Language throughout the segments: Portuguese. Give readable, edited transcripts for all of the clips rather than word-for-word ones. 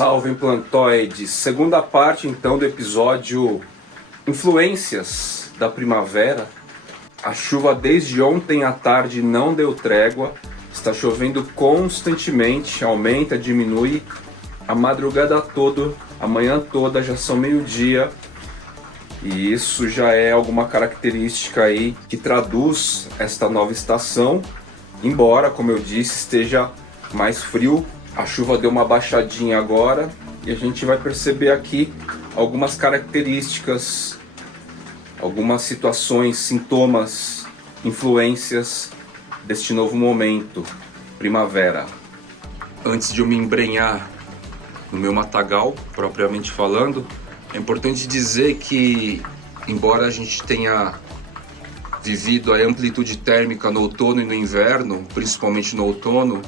Salve plantoides! Segunda parte então do episódio Influências da Primavera. A chuva desde ontem à tarde não deu trégua, está chovendo constantemente, aumenta, diminui, a madrugada toda, a manhã toda, já são meio-dia, e isso já é alguma característica aí que traduz esta nova estação, embora, como eu disse, esteja mais frio. A chuva deu uma baixadinha agora e a gente vai perceber aqui algumas características, algumas situações, sintomas, influências deste novo momento, primavera. Antes de eu me embrenhar no meu matagal, propriamente falando, é importante dizer que, embora a gente tenha vivido a amplitude térmica no outono e no inverno, principalmente no outono,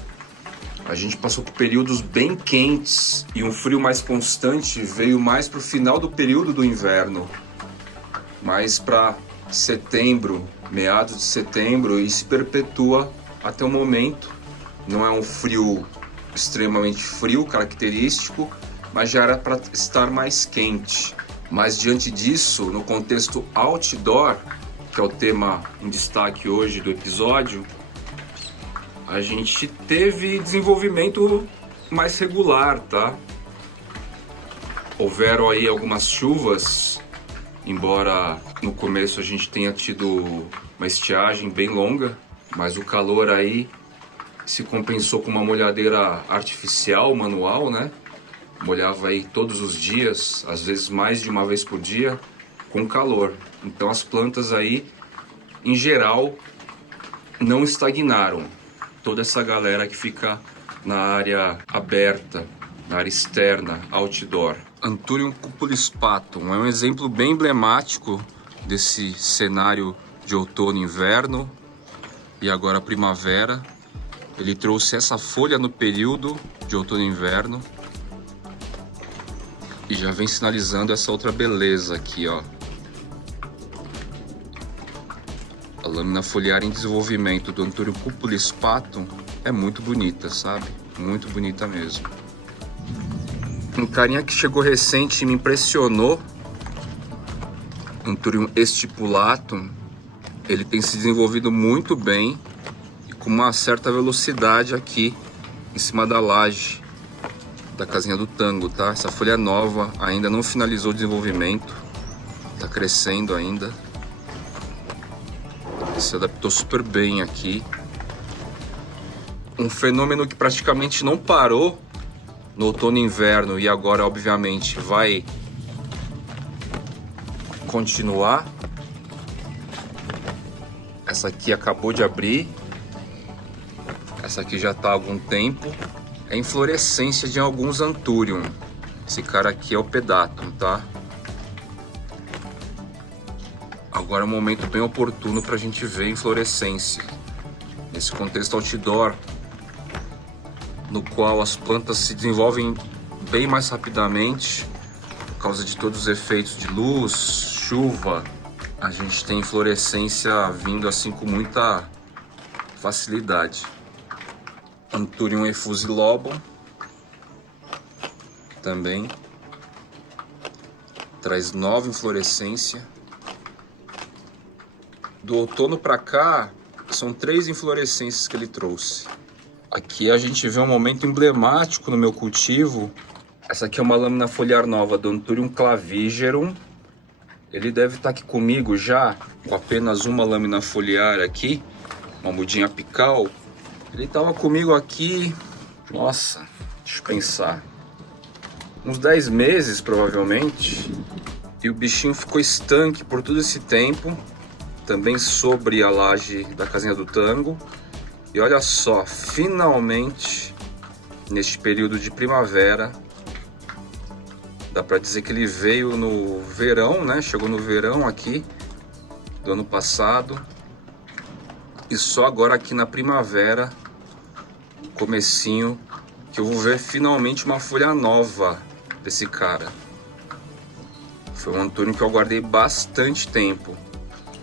a gente passou por períodos bem quentes e um frio mais constante veio mais para o final do período do inverno, mais para setembro, meados de setembro, e se perpetua até o momento. Não é um frio extremamente frio, característico, mas já era para estar mais quente. Mas diante disso, no contexto outdoor, que é o tema em destaque hoje do episódio, a gente teve desenvolvimento mais regular, tá? Houveram aí algumas chuvas, embora no começo a gente tenha tido uma estiagem bem longa, mas o calor aí se compensou com uma molhadeira artificial, manual, né? Molhava aí todos os dias, às vezes mais de uma vez por dia, com calor. Então as plantas aí, em geral, não estagnaram. Toda essa galera que fica na área aberta, na área externa, outdoor. Anthurium cupulispatum é um exemplo bem emblemático desse cenário de outono e inverno e agora primavera. Ele trouxe essa folha no período de outono e inverno e já vem sinalizando essa outra beleza aqui, ó. A lâmina foliar em desenvolvimento do Anthurium cupulispatum é muito bonita, sabe? Muito bonita mesmo. Um carinha que chegou recente e me impressionou, Anthurium estipulatum. Ele tem se desenvolvido muito bem e com uma certa velocidade aqui em cima da laje da casinha do tango, tá? Essa folha nova ainda não finalizou o desenvolvimento, tá crescendo ainda. Se adaptou super bem aqui. Um fenômeno que praticamente não parou no outono e inverno e agora obviamente vai continuar. Essa aqui acabou de abrir, essa aqui já está há algum tempo. É a inflorescência de alguns Anthurium. Esse cara aqui é o pedatum, tá? Agora é um momento bem oportuno para a gente ver a inflorescência. Nesse contexto outdoor, no qual as plantas se desenvolvem bem mais rapidamente, por causa de todos os efeitos de luz, chuva, a gente tem inflorescência vindo assim com muita facilidade. Anthurium effusilobum também traz nova inflorescência. Do outono para cá, são 3 inflorescências que ele trouxe. Aqui a gente vê um momento emblemático no meu cultivo. Essa aqui é uma lâmina foliar nova do Anthurium clavigerum. Ele deve estar aqui comigo já, com apenas uma lâmina foliar aqui, uma mudinha apical. Ele estava comigo aqui, nossa, deixa eu pensar, uns 10 meses provavelmente. E o bichinho ficou estanque por todo esse tempo. Também sobre a laje da casinha do tango. E olha só, finalmente, neste período de primavera, dá para dizer que ele veio no verão, né? Chegou no verão aqui do ano passado. E só agora aqui na primavera, comecinho, que eu vou ver finalmente uma folha nova desse cara. Foi um Anthurium que eu guardei bastante tempo.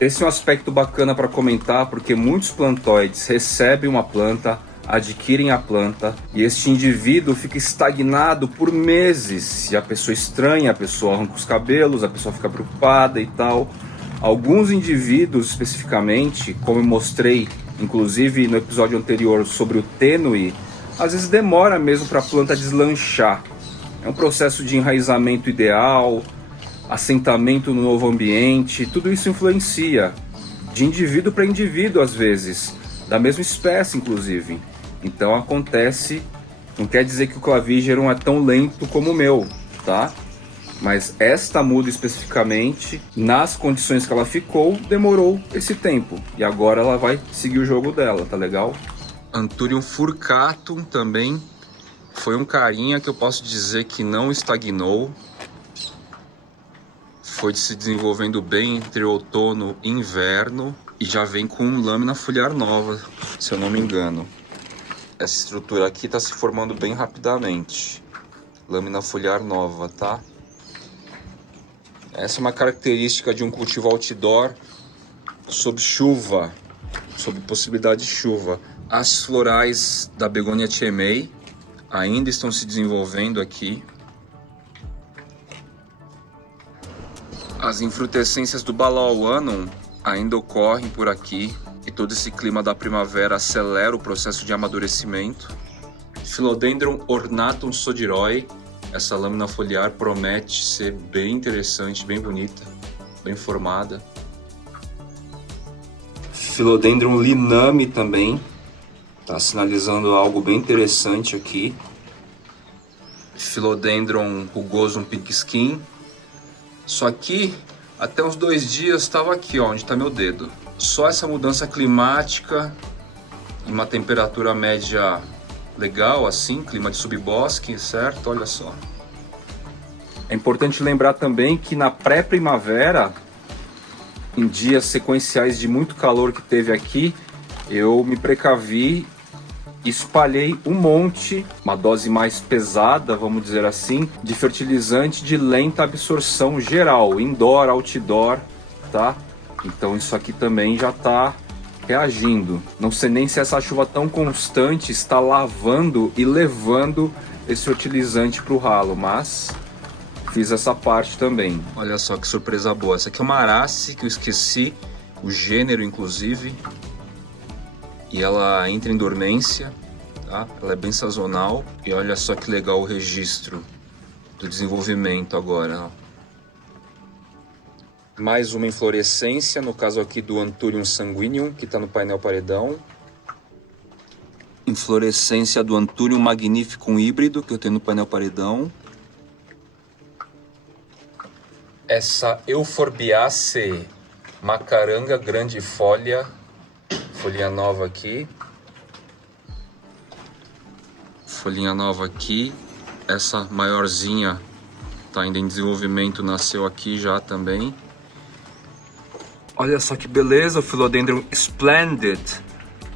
Esse é um aspecto bacana para comentar, porque muitos plantoides recebem uma planta, adquirem a planta e este indivíduo fica estagnado por meses. E a pessoa estranha, a pessoa arranca os cabelos, a pessoa fica preocupada e tal. Alguns indivíduos especificamente, como eu mostrei inclusive no episódio anterior sobre o tênue, às vezes demora mesmo para a planta deslanchar. É um processo de enraizamento ideal, assentamento no novo ambiente, tudo isso influencia de indivíduo para indivíduo às vezes, da mesma espécie inclusive. Então acontece, não quer dizer que o clavígero é tão lento como o meu, tá? Mas esta muda especificamente, nas condições que ela ficou, demorou esse tempo. E agora ela vai seguir o jogo dela, tá legal? Anthurium furcatum também foi um carinha que eu posso dizer que não estagnou. Foi se desenvolvendo bem entre outono e inverno. E já vem com lâmina foliar nova, se eu não me engano. Essa estrutura aqui está se formando bem rapidamente. Lâmina foliar nova, tá? Essa é uma característica de um cultivo outdoor sob chuva, sob possibilidade de chuva. As florais da Begonia Chemei ainda estão se desenvolvendo aqui. As infrutescências do Balauanum ainda ocorrem por aqui. E todo esse clima da primavera acelera o processo de amadurecimento. Philodendron ornatum sodiroi. Essa lâmina foliar promete ser bem interessante, bem bonita, bem formada. Philodendron liname também. Está sinalizando algo bem interessante aqui. Philodendron rugosum pink skin. Só que até uns 2 dias estava aqui, ó, onde está meu dedo. Só essa mudança climática e uma temperatura média legal assim, clima de subbosque, certo? Olha só. É importante lembrar também que na pré-primavera, em dias sequenciais de muito calor que teve aqui, eu me precavi e espalhei um monte, uma dose mais pesada, vamos dizer assim, de fertilizante de lenta absorção geral, indoor, outdoor, tá? Então isso aqui também já está reagindo. Não sei nem se essa chuva tão constante está lavando e levando esse fertilizante para o ralo, mas fiz essa parte também. Olha só que surpresa boa. Essa aqui é uma arace que eu esqueci, o gênero inclusive. E ela entra em dormência, tá? Ela é bem sazonal. E olha só que legal o registro do desenvolvimento agora, ó. Mais uma inflorescência, no caso aqui do Anthurium sanguineum, que está no painel paredão. Inflorescência do Anthurium magnificum híbrido, que eu tenho no painel paredão. Essa Euphorbiaceae macaranga grandifolia, folhinha nova aqui. Folhinha nova aqui. Essa maiorzinha está ainda em desenvolvimento, nasceu aqui já também. Olha só que beleza, o Philodendron Splendid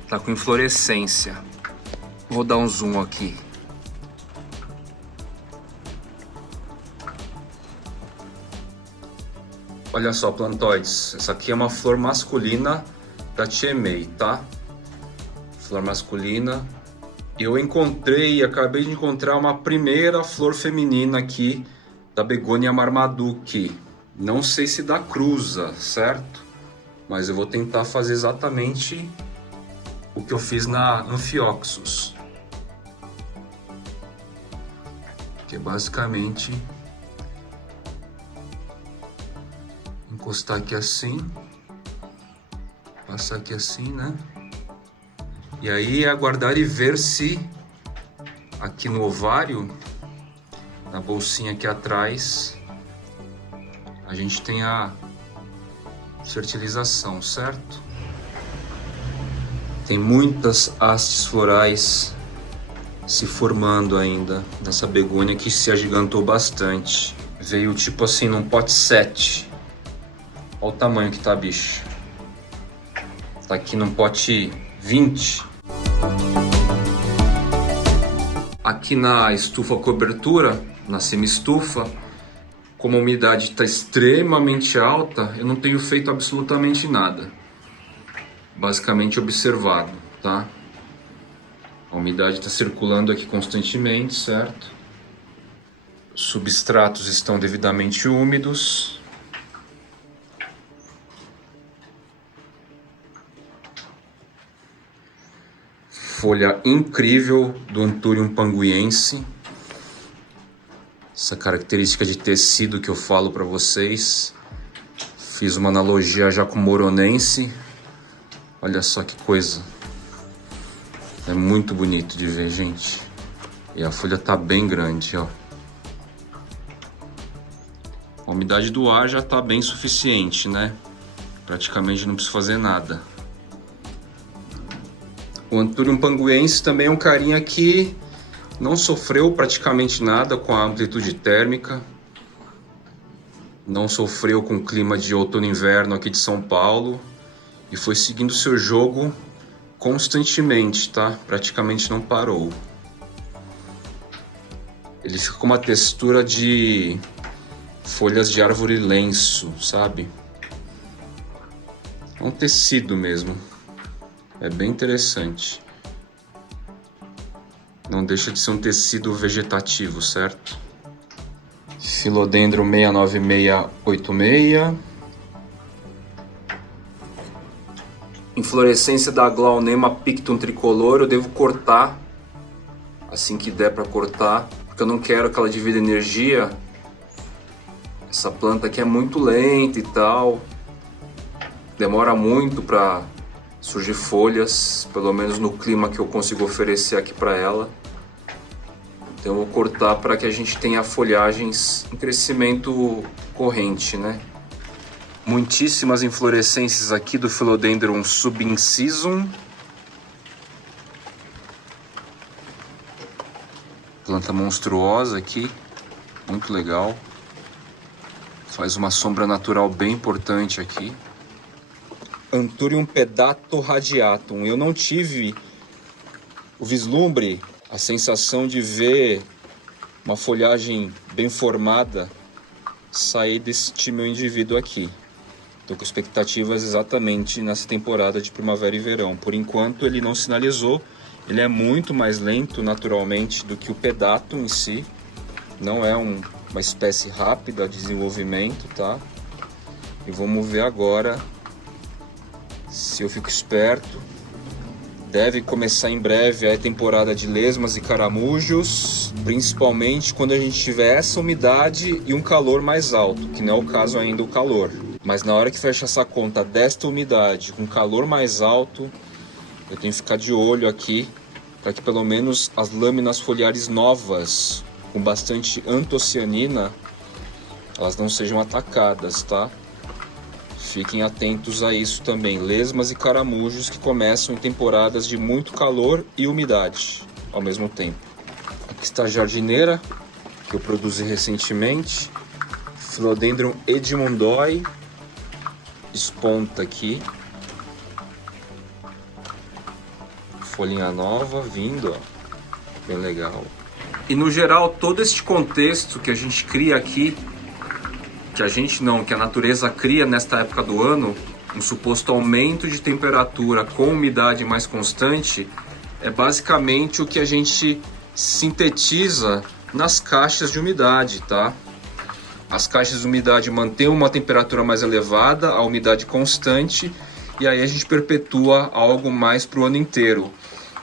tá com inflorescência. Vou dar um zoom aqui. Olha só, plantoides, essa aqui é uma flor masculina da Chemei, tá? Flor masculina. Eu acabei de encontrar uma primeira flor feminina aqui da Begonia Marmaduke. Não sei se dá cruza, certo? Mas eu vou tentar fazer exatamente o que eu fiz no Amphioxus. Que é basicamente encostar aqui assim, passar aqui assim, né? E aí aguardar e ver se aqui no ovário, na bolsinha aqui atrás, a gente tem a fertilização, certo? Tem muitas hastes florais se formando ainda nessa begônia que se agigantou bastante. Veio tipo assim num pote 7. Olha o tamanho que tá, bicho. Tá aqui num pote 20. Aqui na estufa cobertura, na semi-estufa, como a umidade está extremamente alta, eu não tenho feito absolutamente nada. Basicamente observado, tá? A umidade está circulando aqui constantemente, certo? Os substratos estão devidamente úmidos. Folha incrível do Anthurium panguiense. Essa característica de tecido que eu falo para vocês. Fiz uma analogia já com o moronense. Olha só que coisa. É muito bonito de ver, gente. E a folha tá bem grande, ó. A umidade do ar já tá bem suficiente, né? Praticamente não preciso fazer nada. O Anthurium panguiense também é um carinha que não sofreu praticamente nada com a amplitude térmica. Não sofreu com o clima de outono e inverno aqui de São Paulo. E foi seguindo seu jogo constantemente, tá? Praticamente não parou. Ele fica com uma textura de folhas de árvore lenço, sabe? É um tecido mesmo. É bem interessante. Não deixa de ser um tecido vegetativo, certo? Philodendron 69686. Inflorescência da Glaonema pictum tricolor. Eu devo cortar assim que der para cortar, porque eu não quero que ela divida energia. Essa planta aqui é muito lenta e tal. Demora muito para surgir folhas, pelo menos no clima que eu consigo oferecer aqui para ela. Então eu vou cortar para que a gente tenha folhagens em crescimento corrente, né? Muitíssimas inflorescências aqui do Philodendron subincisum. Planta monstruosa aqui, muito legal. Faz uma sombra natural bem importante aqui. Anthurium pedato radiatum. Eu não tive o vislumbre, a sensação de ver uma folhagem bem formada sair deste meu indivíduo aqui. Estou com expectativas exatamente nessa temporada de primavera e verão. Por enquanto ele não sinalizou. Ele é muito mais lento naturalmente do que o pedato em si. Não é uma espécie rápida de desenvolvimento, tá? E vamos ver agora se eu fico esperto. Deve começar em breve a temporada de lesmas e caramujos, principalmente quando a gente tiver essa umidade e um calor mais alto, que não é o caso ainda o calor. Mas na hora que fecha essa conta desta umidade com calor mais alto, eu tenho que ficar de olho aqui para que pelo menos as lâminas foliares novas, com bastante antocianina, elas não sejam atacadas, tá? Fiquem atentos a isso também. Lesmas e caramujos que começam em temporadas de muito calor e umidade ao mesmo tempo. Aqui está a jardineira, que eu produzi recentemente. Philodendron edmundoi. Esponta aqui. Folhinha nova vindo, ó. Bem legal. E no geral, todo este contexto que a gente cria aqui, que a natureza cria nesta época do ano, um suposto aumento de temperatura com umidade mais constante, é basicamente o que a gente sintetiza nas caixas de umidade, tá? As caixas de umidade mantêm uma temperatura mais elevada, a umidade constante, e aí a gente perpetua algo mais para o ano inteiro.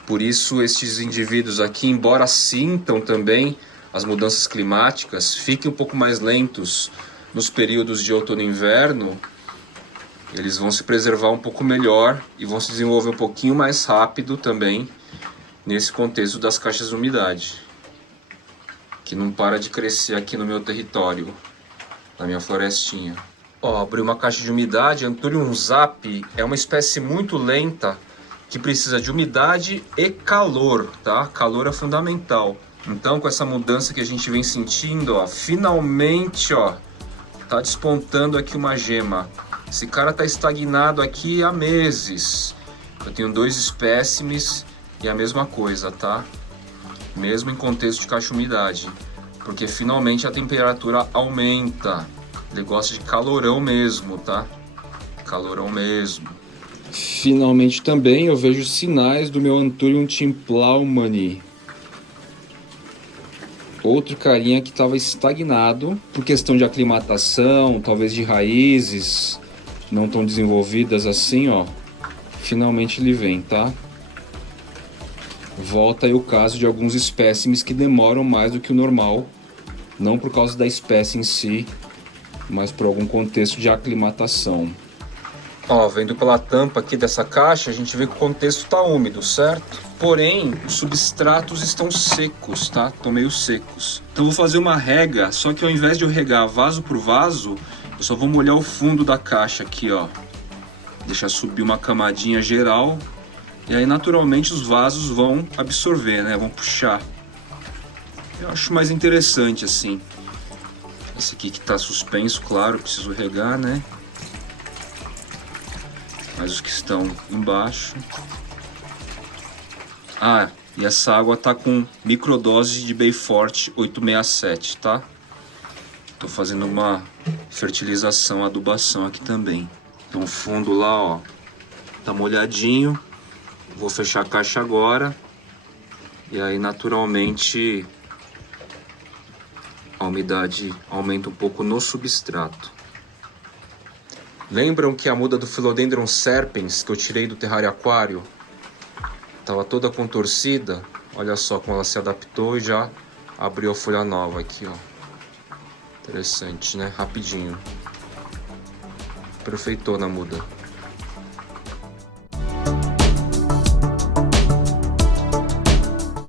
Por isso estes indivíduos aqui, embora sintam também as mudanças climáticas, fiquem um pouco mais lentos nos períodos de outono e inverno, eles vão se preservar um pouco melhor e vão se desenvolver um pouquinho mais rápido também nesse contexto das caixas de umidade, que não para de crescer aqui no meu território, na minha florestinha. Ó, abri uma caixa de umidade. Anthurium zap é uma espécie muito lenta que precisa de umidade e calor, tá? Calor é fundamental. Então, com essa mudança que a gente vem sentindo, ó, finalmente, ó, tá despontando aqui uma gema. Esse cara tá estagnado aqui há meses. Eu tenho 2 espécimes e a mesma coisa, tá? Mesmo em contexto de caixa de umidade. Porque finalmente a temperatura aumenta. Ele gosta de calorão mesmo, tá? Calorão mesmo. Finalmente também eu vejo sinais do meu Anthurium timplaumani. Outro carinha que estava estagnado por questão de aclimatação, talvez de raízes não tão desenvolvidas assim, ó. Finalmente ele vem, tá? Volta aí o caso de alguns espécimes que demoram mais do que o normal, não por causa da espécie em si, mas por algum contexto de aclimatação. Ó, vendo pela tampa aqui dessa caixa, a gente vê que o contexto está úmido, certo? Porém, os substratos estão secos, tá? Estão meio secos. Então eu vou fazer uma rega, só que ao invés de eu regar vaso por vaso, eu só vou molhar o fundo da caixa aqui, ó. Deixar subir uma camadinha geral. E aí naturalmente os vasos vão absorver, né? Vão puxar. Eu acho mais interessante assim. Esse aqui que está suspenso, claro, preciso regar, né? Mas os que estão embaixo. Ah, e essa água tá com microdose de Bayfort 867, tá? Tô fazendo uma fertilização, adubação aqui também. Então o fundo lá, ó, tá molhadinho. Vou fechar a caixa agora. E aí naturalmente a umidade aumenta um pouco no substrato. Lembram que a muda do Philodendron serpens que eu tirei do terrário aquário estava toda contorcida? Olha só como ela se adaptou e já abriu a folha nova aqui, ó. Interessante, né? Rapidinho. Perfeitou na muda.